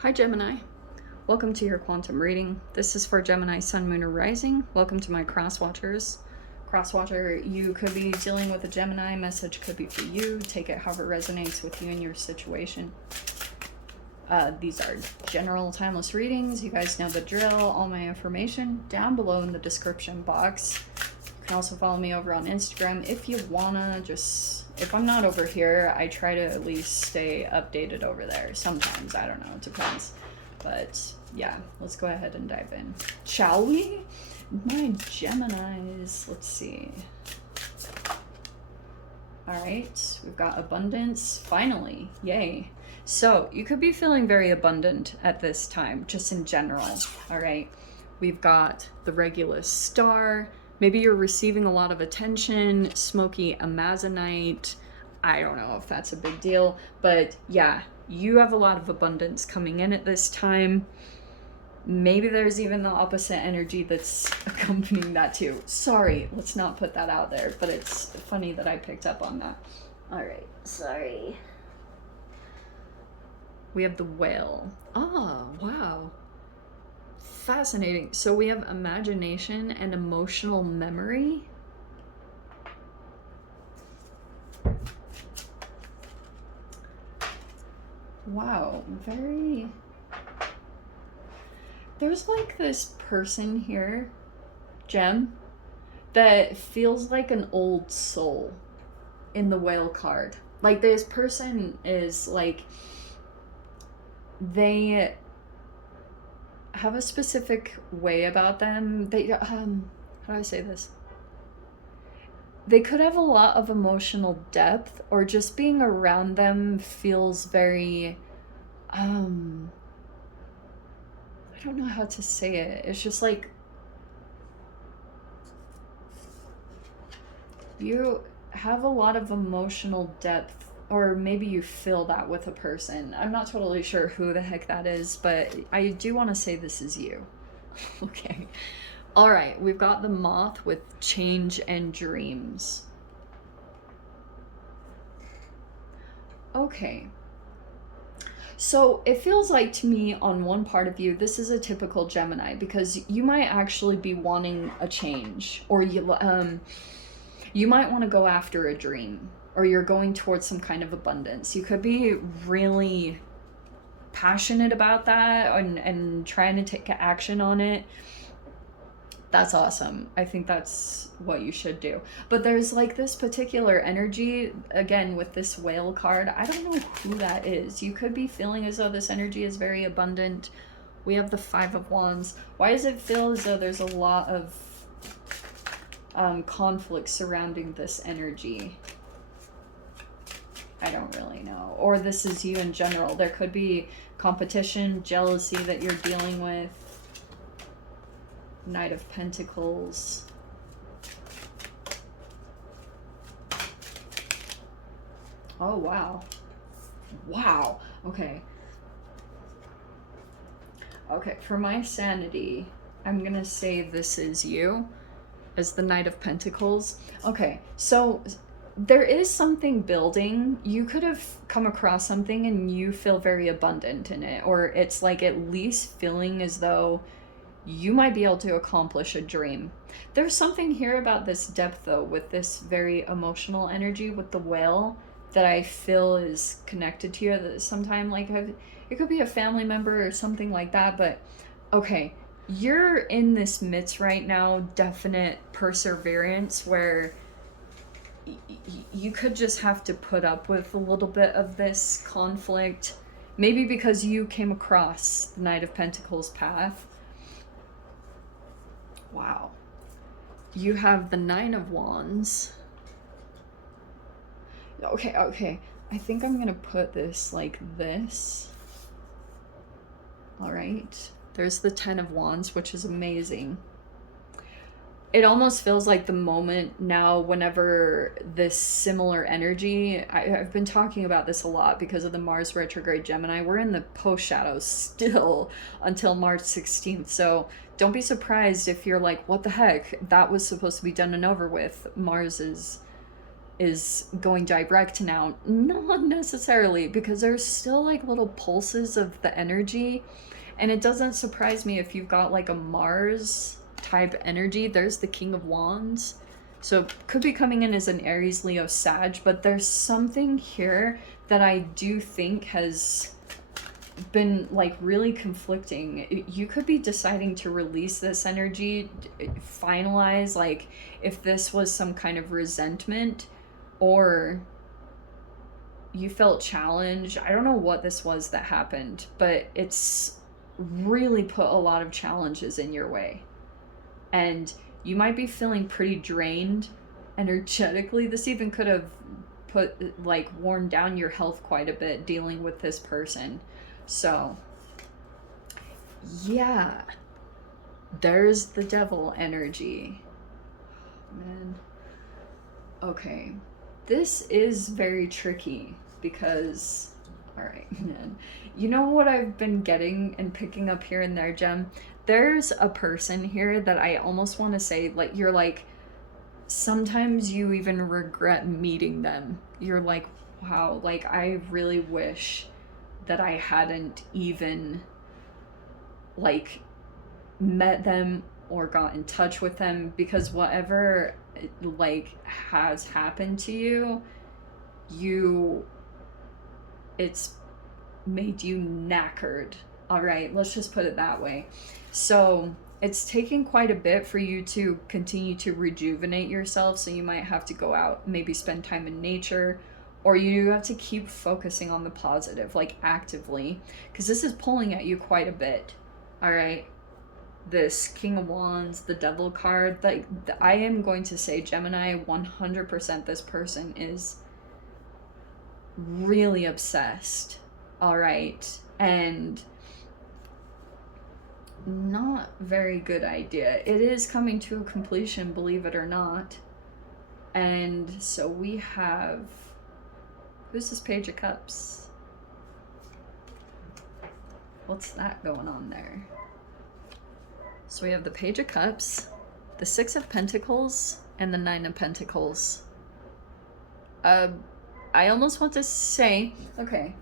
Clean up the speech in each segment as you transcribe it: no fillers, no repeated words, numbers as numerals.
Hi Gemini, welcome to your quantum reading. This is for Gemini Sun, Moon, or Rising. Welcome to my cross watchers. Cross watcher, you could be dealing with a Gemini, message could be for you. Take it however resonates with you and your situation. These are general timeless readings. You guys know the drill. All my information down below in the description box. You can also follow me over on Instagram if you wanna. If I'm not over here, I try to at least stay updated over there. Sometimes, I don't know, it depends. But yeah, let's go ahead and dive in. Shall we? My Geminis, let's see. All right, we've got abundance, finally, yay. So you could be feeling very abundant at this time, just in general, all right? We've got the Regulus star. Maybe you're receiving a lot of attention, smoky amazonite. I don't know if that's a big deal, but yeah, you have a lot of abundance coming in at this time. Maybe there's even the opposite energy that's accompanying that too. Sorry, let's not put that out there, but it's funny that I picked up on that. All right, sorry. We have the whale. Ah, wow. Fascinating. So we have imagination and emotional memory. Wow, very... There's like this person here, Gem, that feels like an old soul in the whale card. Like this person is like, they have a specific way about them. They how do I say this? They could have a lot of emotional depth, or just being around them feels very I don't know how to say it. It's just like you have a lot of emotional depth, or maybe you feel that with a person. I'm not totally sure who the heck that is, but I do want to say this is you. Okay. All right, we've got the moth with change and dreams. Okay. So it feels like to me on one part of you, this is a typical Gemini, because you might actually be wanting a change, or you might want to go after a dream, or you're going towards some kind of abundance. You could be really passionate about that and trying to take action on it. That's awesome. I think that's what you should do. But there's like this particular energy, again, with this whale card. I don't know who that is. You could be feeling as though this energy is very abundant. We have the Five of Wands. Why does it feel as though there's a lot of conflict surrounding this energy? I don't really know. Or this is you in general. There could be competition, jealousy that you're dealing with. Knight of Pentacles. Oh, wow. Wow. Okay. Okay, for my sanity, I'm gonna say this is you as the Knight of Pentacles. Okay, so there is something building. You could have come across something and you feel very abundant in it, or it's like at least feeling as though you might be able to accomplish a dream. There's something here about this depth, though, with this very emotional energy with the whale that I feel is connected to you. That sometime, like, it could be a family member or something like that. But okay, you're in this midst right now, definite perseverance, where you could just have to put up with a little bit of this conflict. Maybe because you came across the Knight of Pentacles path. Wow. You have the Nine of Wands. Okay. I think I'm gonna put this like this. All right. There's the Ten of Wands, which is amazing. It almost feels like the moment now whenever this similar energy, I've been talking about this a lot because of the Mars retrograde Gemini. We're in the post shadows still until March 16th. So don't be surprised if you're like, what the heck? That was supposed to be done and over with. Mars is is going direct now. Not necessarily, because there's still like little pulses of the energy, and it doesn't surprise me if you've got like a Mars type energy. There's the King of Wands, so it could be coming in as an Aries, Leo, Sag, but there's something here that I do think has been like really conflicting. You could be deciding to release this energy, finalize, like if this was some kind of resentment, or you felt challenged. I don't know what this was that happened, but it's really put a lot of challenges in your way. And you might be feeling pretty drained energetically. This even could have worn down your health quite a bit dealing with this person. So, yeah, there's the devil energy. Man. Okay, this is very tricky because, all right, man. You know what I've been getting and picking up here and there, Gem? There's a person here that I almost want to say, like, you're like, sometimes you even regret meeting them. You're like, wow, like, I really wish that I hadn't even like met them or got in touch with them, because whatever like has happened to you, it's made you knackered. All right, let's just put it that way. So it's taking quite a bit for you to continue to rejuvenate yourself, so you might have to go out, maybe spend time in nature, or you have to keep focusing on the positive, like actively, because this is pulling at you quite a bit. All right, this King of Wands, the Devil card, like I am going to say, Gemini, 100% this person is really obsessed. All right, and not very good idea. It is coming to a completion, believe it or not. And so we have, who's this Page of Cups? What's that going on there? So we have the Page of Cups, the Six of Pentacles, and the Nine of Pentacles. I almost want to say, okay,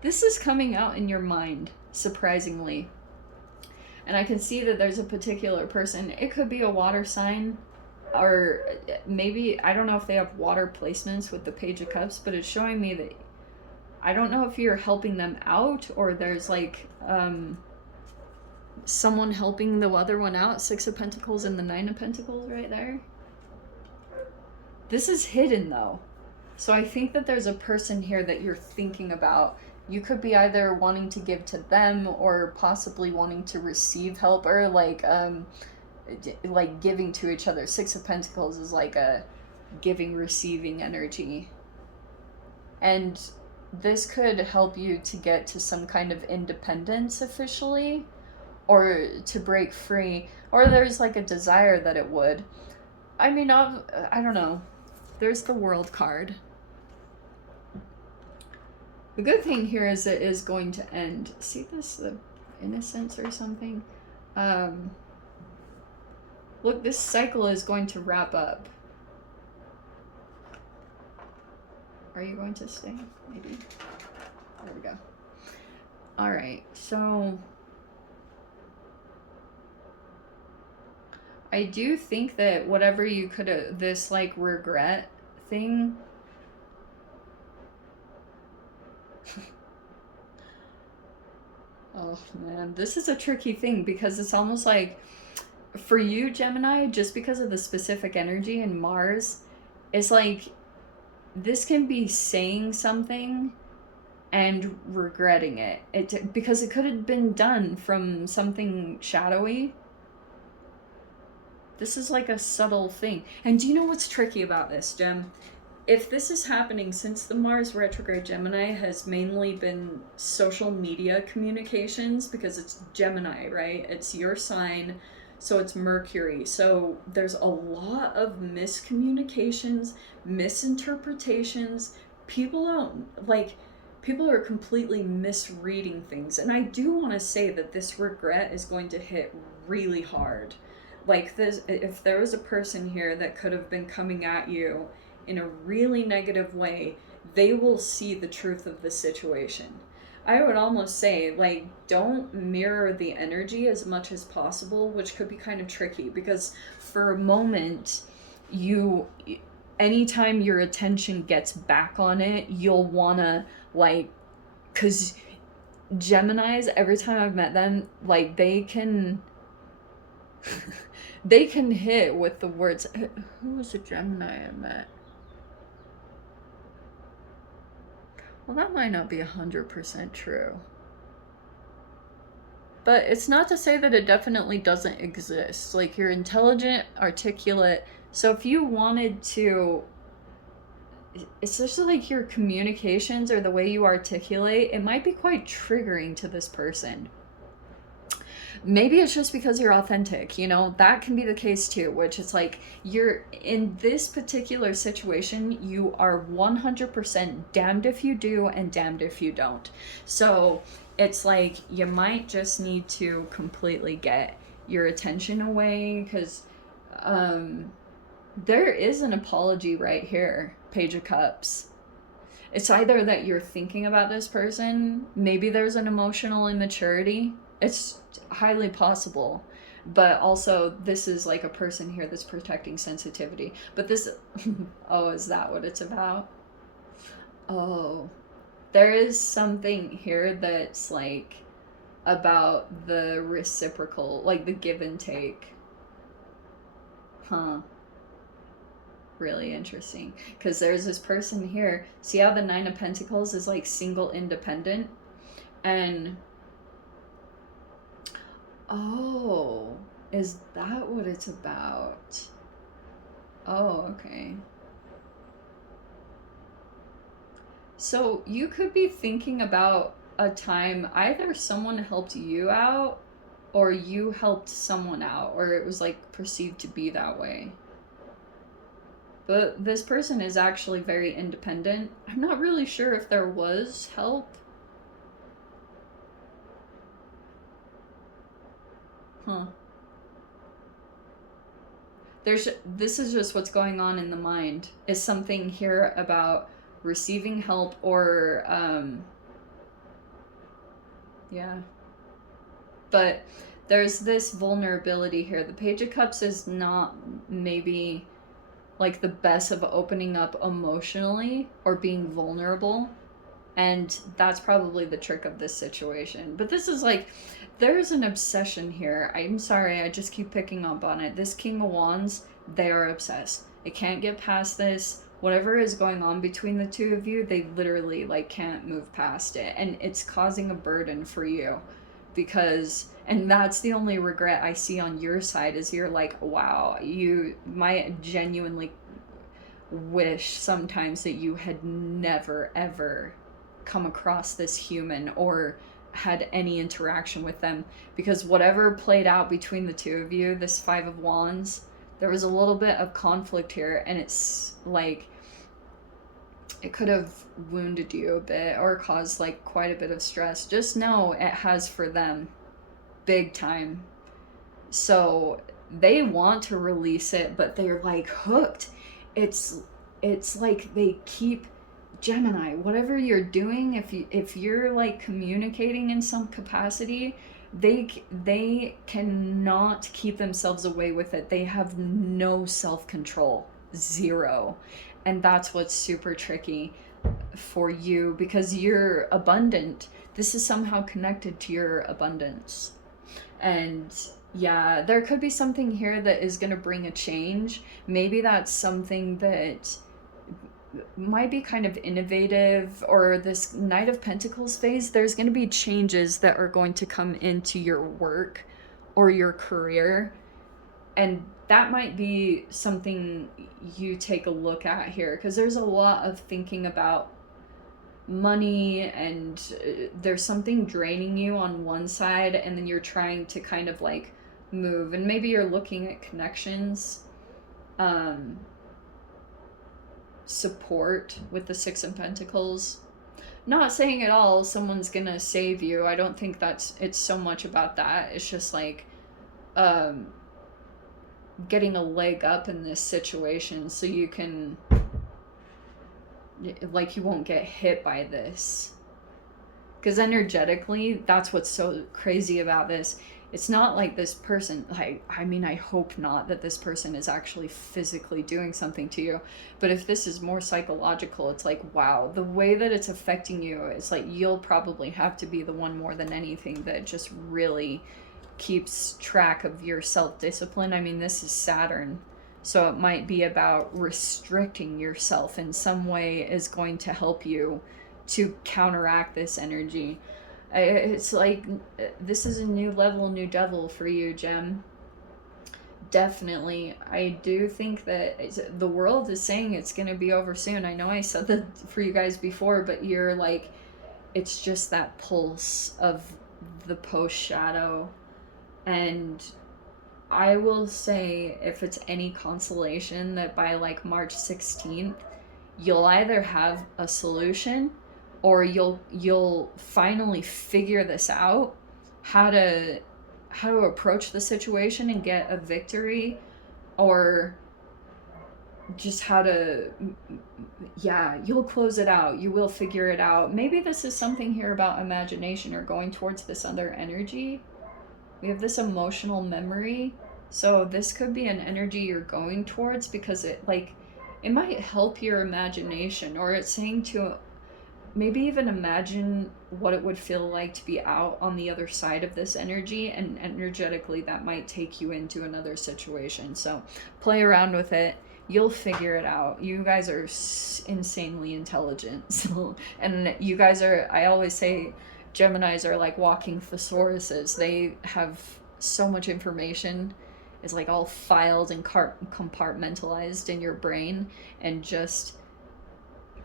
this is coming out in your mind, surprisingly. And I can see that there's a particular person. It could be a water sign, or maybe, I don't know if they have water placements with the Page of Cups, but it's showing me that, I don't know if you're helping them out, or there's like someone helping the other one out. Six of Pentacles and the Nine of Pentacles right there. This is hidden though. So I think that there's a person here that you're thinking about. You could be either wanting to give to them or possibly wanting to receive help, or like giving to each other. Six of Pentacles is like a giving, receiving energy. And this could help you to get to some kind of independence officially, or to break free, or there's like a desire that it would. I mean, I don't know. There's the World card. The good thing here is it is going to end. See this, the innocence or something? Look, this cycle is going to wrap up. Are you going to stay? Maybe. There we go. All right, so I do think that whatever you could have, this like regret thing, oh man, this is a tricky thing, because it's almost like for you, Gemini, just because of the specific energy in Mars, it's like this can be saying something and regretting it, because it could have been done from something shadowy. This is like a subtle thing. And do you know what's tricky about this, Gem? If this is happening, since the Mars retrograde Gemini has mainly been social media communications, because it's Gemini, right? It's your sign, so it's Mercury. So there's a lot of miscommunications, misinterpretations. People are completely misreading things. And I do want to say that this regret is going to hit really hard. Like this, if there was a person here that could have been coming at you in a really negative way, they will see the truth of the situation. I would almost say, like, don't mirror the energy as much as possible, which could be kind of tricky because for a moment, you, anytime your attention gets back on it, you'll wanna, like, because Geminis, every time I've met them, like, they can. They can hit with the words. Who was a Gemini I met? Well, that might not be 100% true. But it's not to say that it definitely doesn't exist. Like, you're intelligent, articulate. So if you wanted to, it's just like your communications or the way you articulate, it might be quite triggering to this person. Maybe it's just because you're authentic, you know, that can be the case too, which it's like you're in this particular situation, you are 100% damned if you do and damned if you don't. So it's like you might just need to completely get your attention away because there is an apology right here, Page of Cups. It's either that you're thinking about this person, maybe there's an emotional immaturity. It's highly possible. But also, this is like a person here that's protecting sensitivity. But this, oh, is that what it's about? Oh, there is something here that's like about the reciprocal, like the give and take. Huh. Really interesting. Because there's this person here. See how the Nine of Pentacles is like single independent? And oh, is that what it's about? Oh, okay. So you could be thinking about a time either someone helped you out or you helped someone out, or it was like perceived to be that way. But this person is actually very independent. I'm not really sure if there was help. Huh. This is just what's going on in the mind. Is something here about receiving help or yeah. But there's this vulnerability here. The Page of Cups is not maybe like the best of opening up emotionally or being vulnerable. And that's probably the trick of this situation. But this is like, there's an obsession here. I'm sorry, I just keep picking up on it. This King of Wands, they are obsessed. They can't get past this. Whatever is going on between the two of you, they literally like can't move past it. And it's causing a burden for you. Because, and that's the only regret I see on your side is you're like, wow, you might genuinely wish sometimes that you had never, ever come across this human or had any interaction with them, because whatever played out between the two of you, this Five of Wands, there was a little bit of conflict here, and it's like it could have wounded you a bit or caused like quite a bit of stress. Just know it has for them big time. So they want to release it, but they're like hooked. It's like they keep Gemini, whatever you're doing, if you're like communicating in some capacity, they cannot keep themselves away with it. They have no self-control, zero. And that's what's super tricky for you because you're abundant. This is somehow connected to your abundance. And yeah, there could be something here that is going to bring a change. Maybe that's something that might be kind of innovative, or this Knight of Pentacles phase, there's going to be changes that are going to come into your work or your career. And that might be something you take a look at here, because there's a lot of thinking about money, and there's something draining you on one side, and then you're trying to kind of like move, and maybe you're looking at connections, support with the Six of Pentacles. Not saying at all someone's gonna save you. I don't think it's so much about that. It's just like getting a leg up in this situation so you can like you won't get hit by this. Because energetically, that's what's so crazy about this. It's not like this person, like, I mean, I hope not that this person is actually physically doing something to you. But if this is more psychological, it's like, wow, the way that it's affecting you, it's like you'll probably have to be the one more than anything that just really keeps track of your self-discipline. I mean, this is Saturn. So it might be about restricting yourself in some way is going to help you to counteract this energy. It's like this is a new level, new devil for you, Gem. Definitely. I do think that the world is saying it's going to be over soon. I know I said that for you guys before, but you're like, it's just that pulse of the post shadow. And I will say, if it's any consolation, that by like March 16th, you'll either have a solution or you'll finally figure this out, how to approach the situation and get a victory, or just how to, yeah, you'll close it out. You will figure it out. Maybe this is something here about imagination or going towards this other energy. We have this emotional memory. So this could be an energy you're going towards because it might help your imagination, or it's saying to maybe even imagine what it would feel like to be out on the other side of this energy, and energetically that might take you into another situation. So play around with it. You'll figure it out. You guys are insanely intelligent. So, and you guys are, I always say, Geminis are like walking thesauruses. They have so much information. It's like all filed and compartmentalized in your brain, and just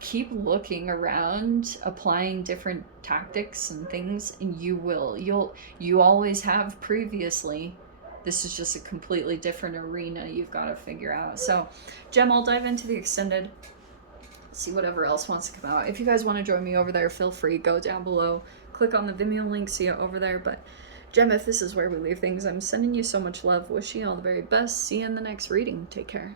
keep looking around, applying different tactics and things, and you always have previously. This is just a completely different arena you've got to figure out. So, Gem, I'll dive into the extended, see whatever else wants to come out. If you guys want to join me over there, feel free, go down below, click on the Vimeo link, see it over there. But Gem, if this is where we leave things, I'm sending you so much love, wishing you all the very best. See you in the next reading. Take care.